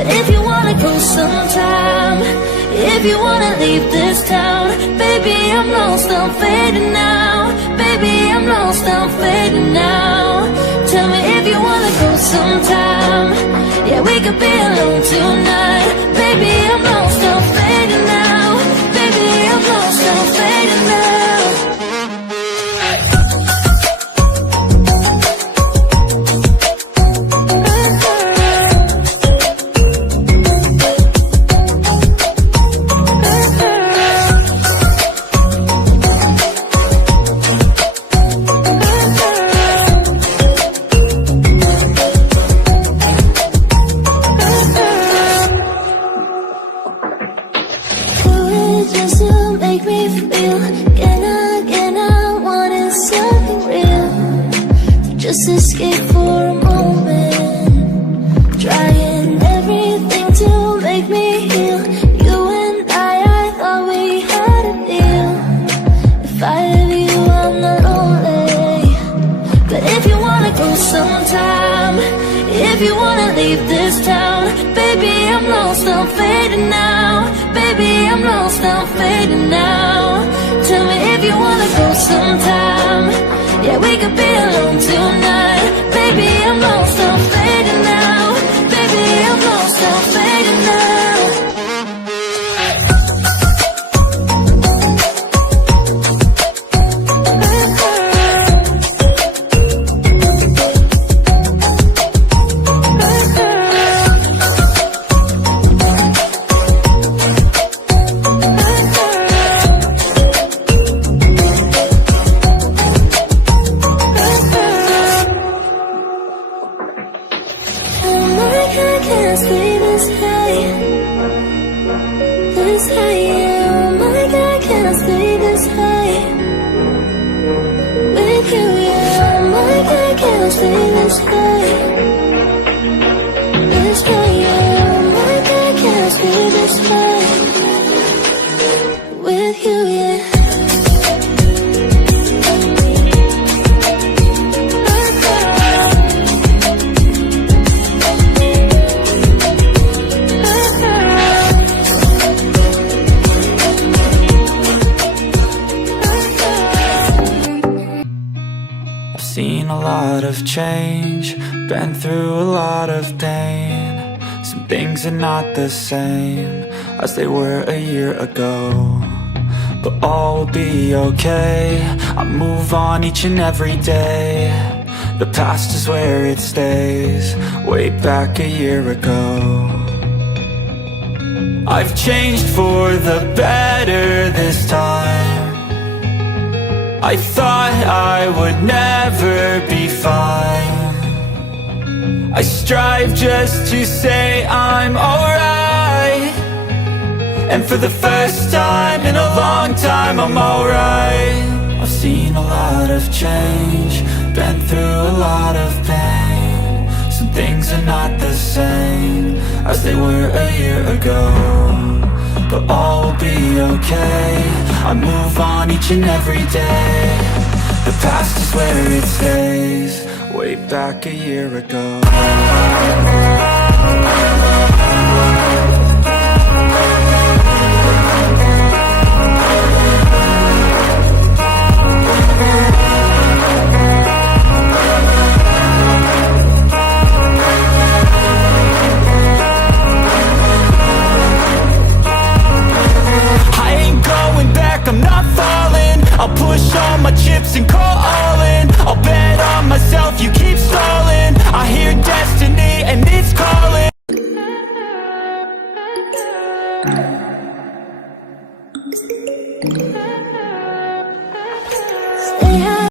But if you wanna go sometime, if you wanna leave this town, baby, I'm lost, I'm fading now. Baby, I'm lost, I'm fading now. Tell me if you wanna go sometime. Yeah, we could be alone tonight. Baby, I'm lost, I'm fading now. Baby, I'm lost, I'm fading now. Just escape for a moment, trying everything to make me heal. You and I thought we had a deal. If I have you, I'm not lonely. But if you wanna go sometime, if you wanna leave this town, baby, I'm lost, I'm fading now. Baby, I'm lost, I'm fading now. Tell me if you wanna go sometime. Yeah, we could be alone tonight. Baby, I'm lost, I'm fading now. Baby, I'm lost, I'm fading now. Change, been through a lot of pain. Some things are not the same as they were a year ago, but all will be okay. I move on each and every day. The past is where it stays, way back a year ago. I've changed for the better this time. I thought I would never be fine. I strive just to say I'm alright, and for the first time in a long time I'm alright. I've seen a lot of change, been through a lot of pain. Some things are not the same as they were a year ago, but all will be okay. I move on each and every day. The past is where it stays, way back a year ago.